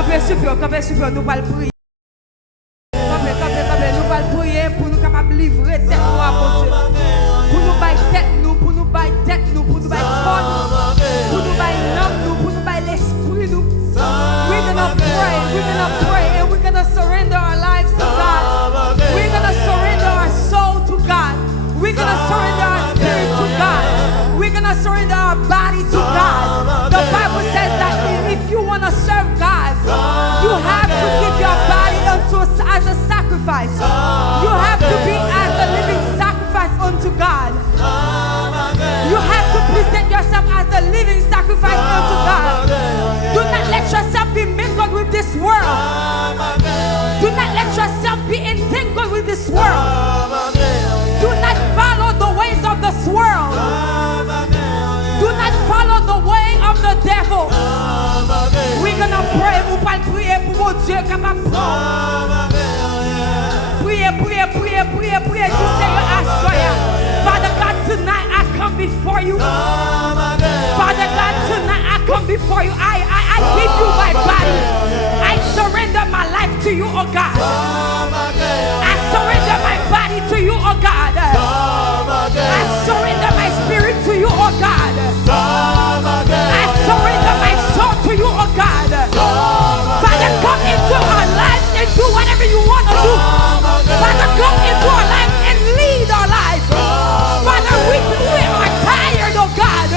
Campez super, nous allons prier. Nous allons prier pour nous capables livrer tête nous à mon Dieu. Pour nous bailler tête nous, pour nous bailler tête nous, pour nous bailler corps nous, pour nous bailler l'âme nous, pour nous bailler l'esprit nous. We're gonna pray, and we're gonna surrender our lives to God. We're gonna surrender our soul to God. We're gonna surrender our spirit to God. We're gonna surrender our body to God. The Bible says that if you wanna serve God, you have to give your body as a sacrifice. You have to be as a living sacrifice unto God. You have to present yourself as a living sacrifice unto God. Do not let yourself be mingled with this world. Do not let yourself be entangled with this world. Do not follow the ways of this world. Do not follow the way of the devil. We're gonna pray. Nous allons prier pour mon Dieu capable de prendre. Prier. Just say your assoya. Father God, tonight I come before you. Father God, tonight I come before you. I give you my body. I surrender my life to you, oh God. I surrender my body to you, oh God. I surrender my spirit to you, oh God. I surrender my soul to you, oh God. Father, come into our lives and do whatever you want to do. Father, come into our lives and lead our lives. Father, we are tired, oh God.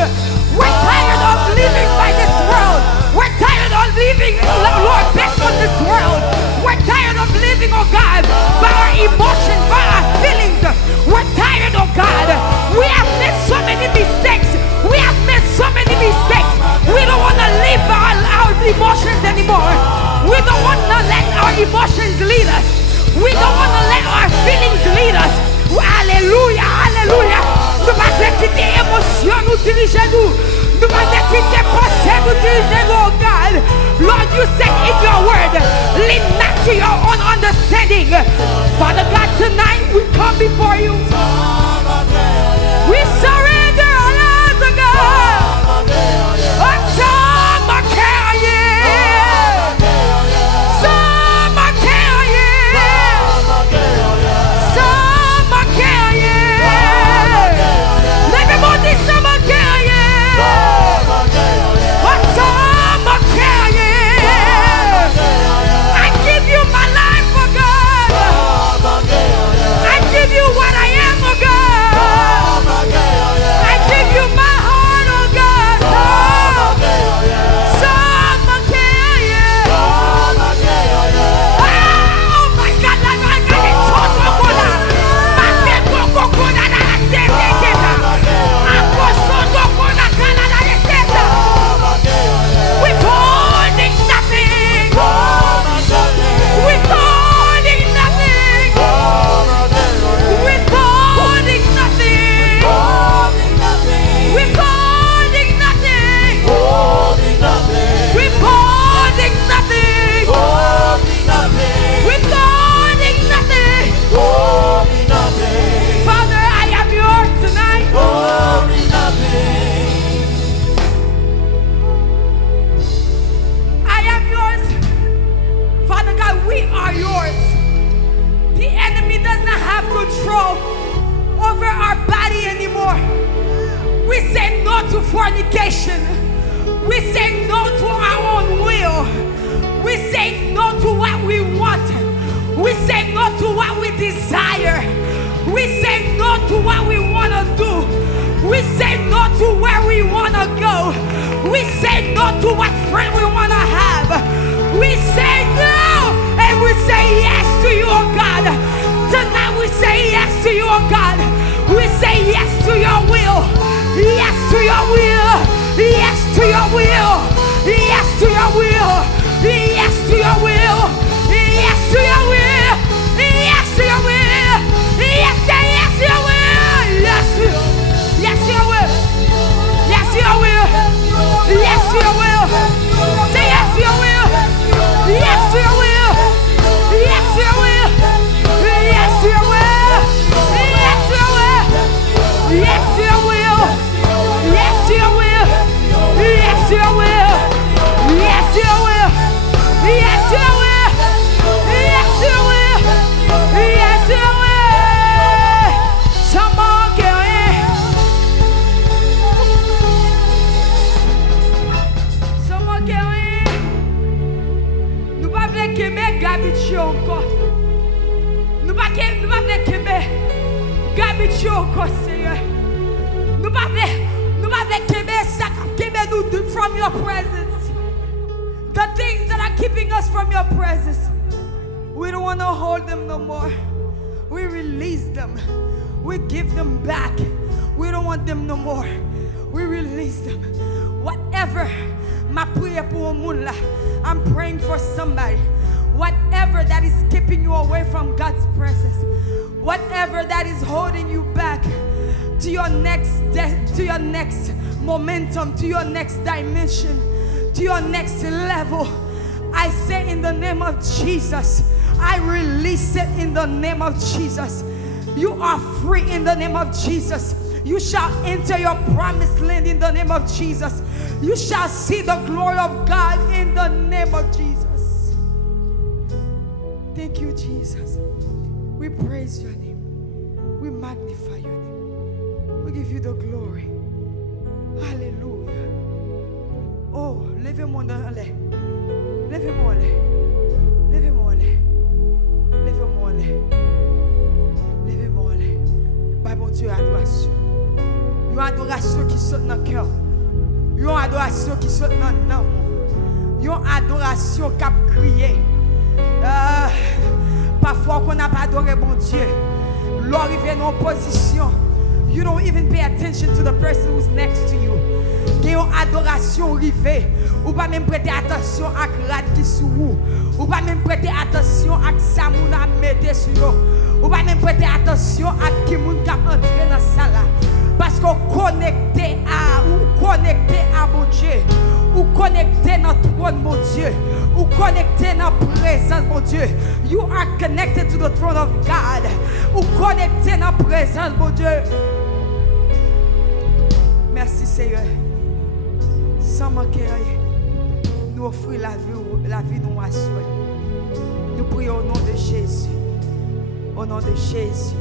We're tired of living by this world. We're tired of living, Lord, based on this world. We're tired of living, oh God, by our emotions, by our feelings. We're tired, oh God. We have made so many mistakes. We have made so many mistakes. We don't want to live by our emotions anymore. We don't want to let our emotions lead us. We don't want to let our feelings lead us. Alléluia, alléluia. Nous allons quitter l'émotion, nous diriger nous. Nous allons quitter les pensées, nous diriger nous, oh God. Lord, you said in your word, lean not to your own understanding. Father God, tonight we come before you. We surrender our lives to God. To fornication. We say no to our own will. We say no to what we want. We say no to what we desire. We say no to what we want to do. We say no to where we want to go. We say no to what friend we want to have. We say no and we say yes to you, oh God. Tonight we say yes to you, oh God. We say yes to your will. Yes to your will. Yes to your will. Yes to your will. Yes to your will. Yes to your will. Yes to your will. Yes to your will. Yes to your will. Yes to your will. Yes to your will. Say yes to your will. Yes to your will. Yes to your will. Yes to your will. Yes to your will. Yes to your will. Yes to your will. Yes to your will. Yes to your will. kembe gabitio encore. Nous pas kembe gabitio encore, Seigneur. Nous pas kembe nous from your presence. The things that are keeping us from your presence, we don't want to hold them no more. We release them. We give them back. We don't want them no more. We release them. Whatever my prayer pour moun la, I'm praying for somebody. Whatever that is keeping you away from God's presence, whatever that is holding you back to your next momentum, to your next dimension, to your next level, I say in the name of Jesus, I release it in the name of Jesus. You are free in the name of Jesus. You shall enter your promised land in the name of Jesus. You shall see the glory of God in the name of Jesus. Thank you, Jesus. We praise your name. We magnify your name. We give you the glory. Hallelujah. Oh, levez-moi dans l'air. Levez-moi l'air. Levez-moi l'air. Levez-moi l'air. Levez-moi l'air. Bah, mon Dieu, adoration. Une adoration qui saute dans le cœur. Une adoration qui saute dans l'âme. Une adoration qui a crié. Parfois qu'on n'a pas adoré mon Dieu. L'arrivée en position. You don't even pay attention to the person who's next to you. Il y a une adoration arrivée. Ou pas même prêter attention à Rad qui sous vous. Ou pas même prêter attention à Samoun à mettre sur vous. Ou pas même prêter attention à qui moun qui entrer dans la salle. Parce qu'on connecté à mon Dieu. Ou connecté dans le trône mon Dieu. Ou connecté dans la présence mon Dieu. You are connected to the throne of God. Ou connecté dans la présence mon Dieu. Merci Seigneur. Sans manquer rien, nous offrir la vie nous assoit. Nous prions au nom de Jésus. Au nom de Jésus.